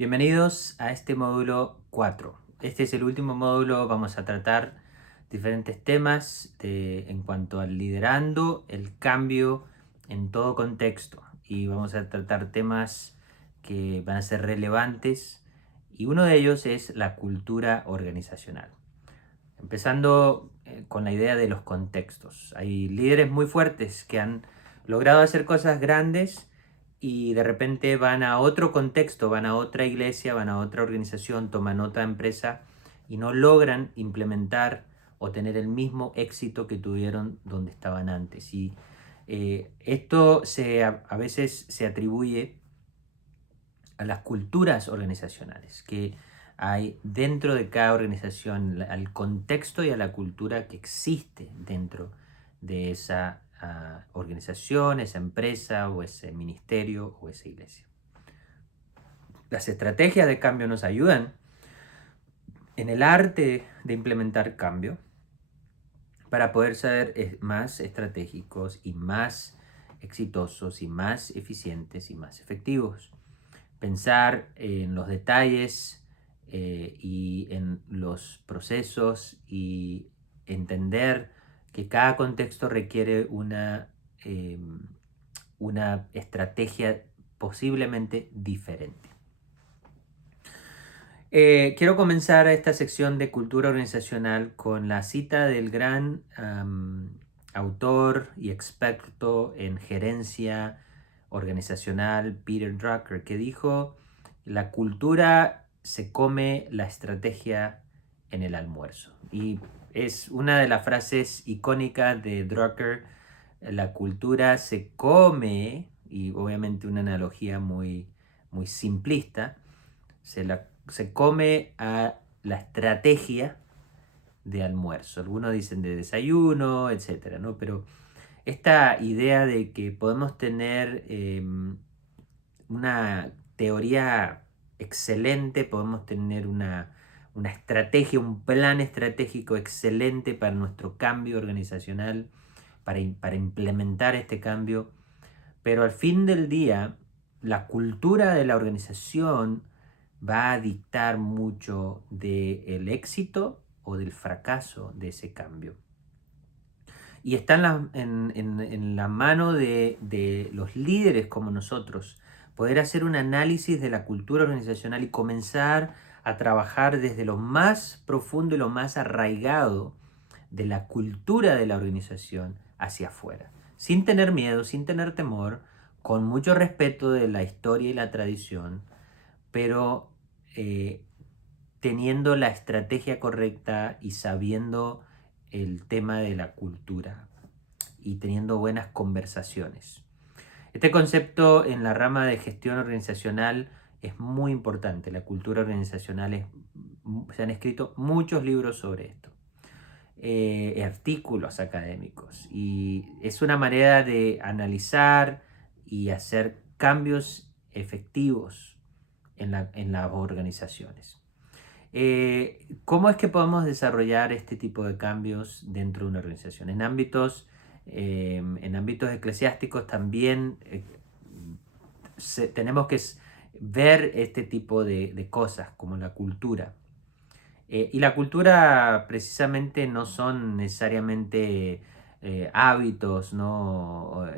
Bienvenidos a este módulo 4. Este es el último módulo, vamos a tratar diferentes temas en cuanto al liderando el cambio en todo contexto y vamos a tratar temas que van a ser relevantes y uno de ellos es la cultura organizacional. Empezando con la idea de los contextos. Hay líderes muy fuertes que han logrado hacer cosas grandes y de repente van a otro contexto, van a otra iglesia, van a otra organización, toman otra empresa y no logran implementar o tener el mismo éxito que tuvieron donde estaban antes. Y esto a veces se atribuye a las culturas organizacionales que hay dentro de cada organización, al contexto y a la cultura que existe dentro de esa organización, esa empresa o ese ministerio o esa iglesia. Las estrategias de cambio nos ayudan en el arte de implementar cambio para poder ser más estratégicos y más exitosos y más eficientes y más efectivos. Pensar en los detalles y en los procesos y entender que cada contexto requiere una estrategia posiblemente diferente. Quiero comenzar esta sección de cultura organizacional con la cita del gran autor y experto en gerencia organizacional Peter Drucker, que dijo: la cultura se come la estrategia en el almuerzo. Y es una de las frases icónicas de Drucker: la cultura se come, y obviamente una analogía muy, muy simplista, se come a la estrategia de almuerzo. Algunos dicen de desayuno, etcétera, ¿no? Pero esta idea de que podemos tener una teoría excelente, podemos tener una estrategia, un plan estratégico excelente para nuestro cambio organizacional, para implementar este cambio, pero al fin del día, la cultura de la organización va a dictar mucho del éxito o del fracaso de ese cambio. Y está en la mano de los líderes como nosotros poder hacer un análisis de la cultura organizacional y comenzar a trabajar desde lo más profundo y lo más arraigado de la cultura de la organización hacia afuera, sin tener miedo, sin tener temor, con mucho respeto de la historia y la tradición, pero teniendo la estrategia correcta y sabiendo el tema de la cultura y teniendo buenas conversaciones. Este concepto en la rama de gestión organizacional es muy importante. La cultura organizacional se han escrito muchos libros sobre esto, artículos académicos, y es una manera de analizar y hacer cambios efectivos en las organizaciones. ¿Cómo es que podemos desarrollar este tipo de cambios dentro de una organización? En ámbitos eclesiásticos también tenemos que ver este tipo de cosas como la cultura. Y la cultura precisamente no son necesariamente hábitos, ¿no?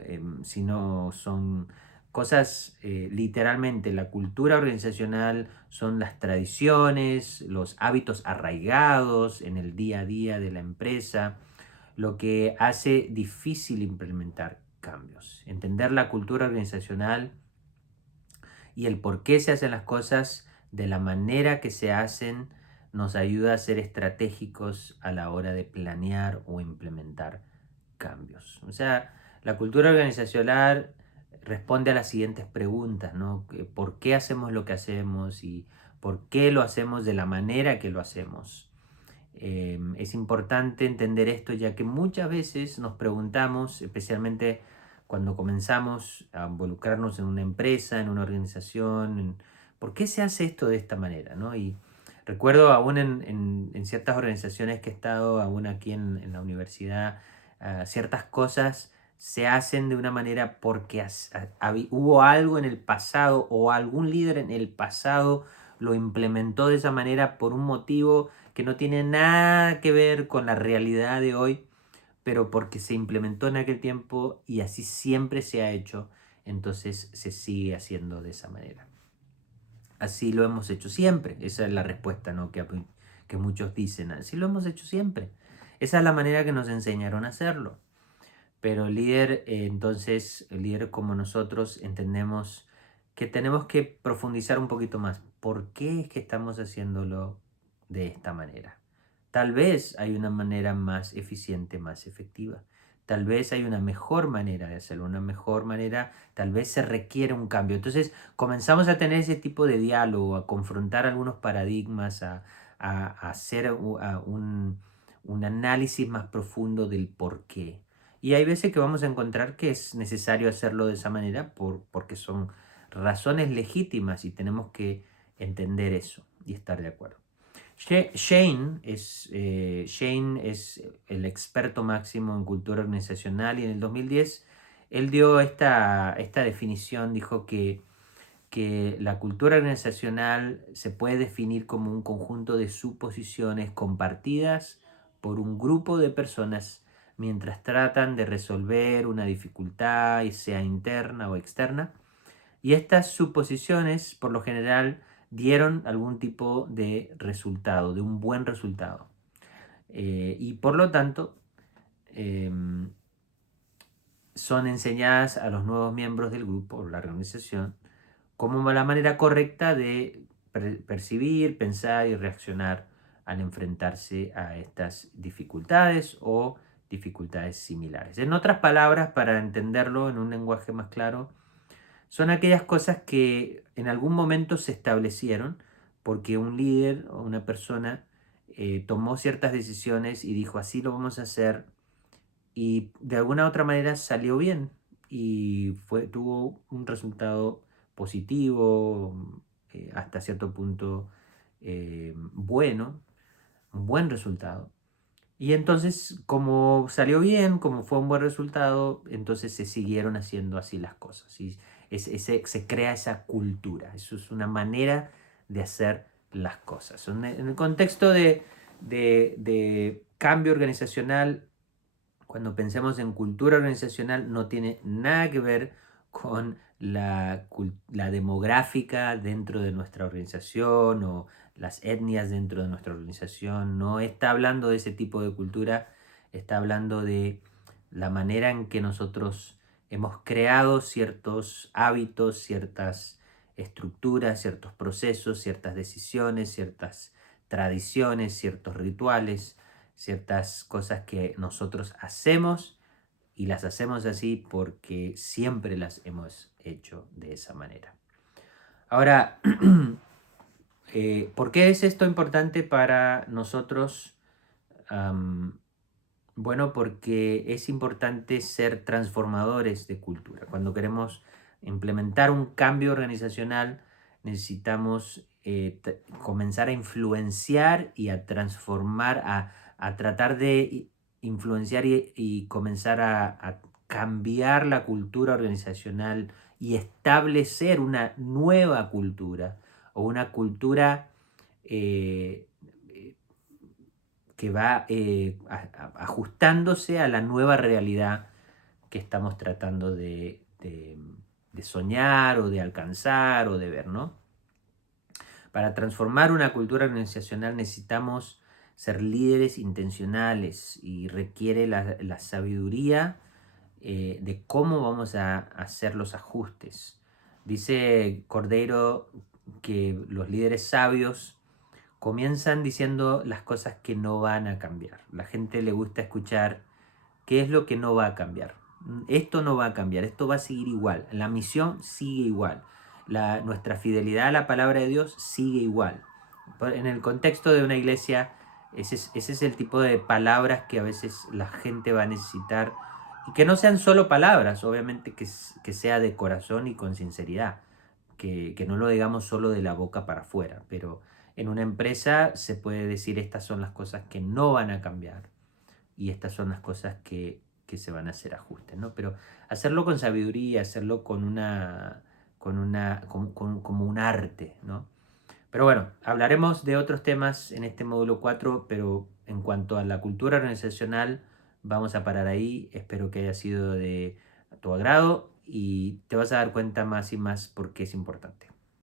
Sino son cosas, literalmente, la cultura organizacional son las tradiciones, los hábitos arraigados en el día a día de la empresa, lo que hace difícil implementar cambios. Entender la cultura organizacional y el por qué se hacen las cosas de la manera que se hacen nos ayuda a ser estratégicos a la hora de planear o implementar cambios. O sea, la cultura organizacional responde a las siguientes preguntas, ¿no? ¿Por qué hacemos lo que hacemos y por qué lo hacemos de la manera que lo hacemos? Es importante entender esto, ya que muchas veces nos preguntamos, especialmente cuando comenzamos a involucrarnos en una empresa, en una organización, ¿por qué se hace esto de esta manera? ¿No? Y recuerdo aún en ciertas organizaciones que he estado, aún aquí en la universidad, ciertas cosas se hacen de una manera porque hubo algo en el pasado o algún líder en el pasado lo implementó de esa manera por un motivo que no tiene nada que ver con la realidad de hoy, pero porque se implementó en aquel tiempo y así siempre se ha hecho, entonces se sigue haciendo de esa manera. Así lo hemos hecho siempre. Esa es la respuesta, ¿no? Que muchos dicen. Así lo hemos hecho siempre. Esa es la manera que nos enseñaron a hacerlo. Pero el líder, entonces, el líder como nosotros entendemos que tenemos que profundizar un poquito más. ¿Por qué es que estamos haciéndolo de esta manera? Tal vez hay una manera más eficiente, más efectiva. Tal vez hay una mejor manera de hacerlo, una mejor manera, tal vez se requiere un cambio. Entonces comenzamos a tener ese tipo de diálogo, a confrontar algunos paradigmas, a hacer un análisis más profundo del por qué. Y hay veces que vamos a encontrar que es necesario hacerlo de esa manera porque son razones legítimas y tenemos que entender eso y estar de acuerdo. Shane es el experto máximo en cultura organizacional y en el 2010 él dio esta definición, dijo que la cultura organizacional se puede definir como un conjunto de suposiciones compartidas por un grupo de personas mientras tratan de resolver una dificultad, sea interna o externa. Y estas suposiciones, por lo general, dieron algún tipo de resultado, de un buen resultado. Y por lo tanto, son enseñadas a los nuevos miembros del grupo o la organización como la manera correcta de percibir, pensar y reaccionar al enfrentarse a estas dificultades o dificultades similares. En otras palabras, para entenderlo en un lenguaje más claro, son aquellas cosas que en algún momento se establecieron porque un líder o una persona tomó ciertas decisiones y dijo así lo vamos a hacer y de alguna otra manera salió bien y tuvo un resultado positivo, hasta cierto punto bueno, un buen resultado. Y entonces, como salió bien, como fue un buen resultado, entonces se siguieron haciendo así las cosas. Y se crea esa cultura. Eso es una manera de hacer las cosas. En el contexto de cambio organizacional, cuando pensemos en cultura organizacional, no tiene nada que ver con la demográfica dentro de nuestra organización o las etnias dentro de nuestra organización. No está hablando de ese tipo de cultura, está hablando de la manera en que nosotros hemos creado ciertos hábitos, ciertas estructuras, ciertos procesos, ciertas decisiones, ciertas tradiciones, ciertos rituales, ciertas cosas que nosotros hacemos y las hacemos así porque siempre las hemos hecho de esa manera. Ahora, ¿por qué es esto importante para nosotros? Bueno, porque es importante ser transformadores de cultura. Cuando queremos implementar un cambio organizacional, necesitamos comenzar a influenciar y a transformar, a tratar de influenciar y comenzar a cambiar la cultura organizacional y establecer una nueva cultura o una cultura eh, que va ajustándose a la nueva realidad que estamos tratando de soñar o de alcanzar o de ver, ¿no? Para transformar una cultura organizacional necesitamos ser líderes intencionales y requiere la sabiduría de cómo vamos a hacer los ajustes. Dice Cordeiro que los líderes sabios comienzan diciendo las cosas que no van a cambiar. La gente le gusta escuchar qué es lo que no va a cambiar. Esto no va a cambiar, esto va a seguir igual. La misión sigue igual. Nuestra fidelidad a la palabra de Dios sigue igual. En el contexto de una iglesia, ese es el tipo de palabras que a veces la gente va a necesitar. Y que no sean solo palabras, obviamente que sea de corazón y con sinceridad. Que no lo digamos solo de la boca para afuera, pero en una empresa se puede decir estas son las cosas que no van a cambiar y estas son las cosas que que se van a hacer ajustes, ¿no? Pero hacerlo con sabiduría, hacerlo como un arte, ¿no? Pero bueno, hablaremos de otros temas en este módulo 4, pero en cuanto a la cultura organizacional, vamos a parar ahí. Espero que haya sido de tu agrado y te vas a dar cuenta más y más por qué es importante.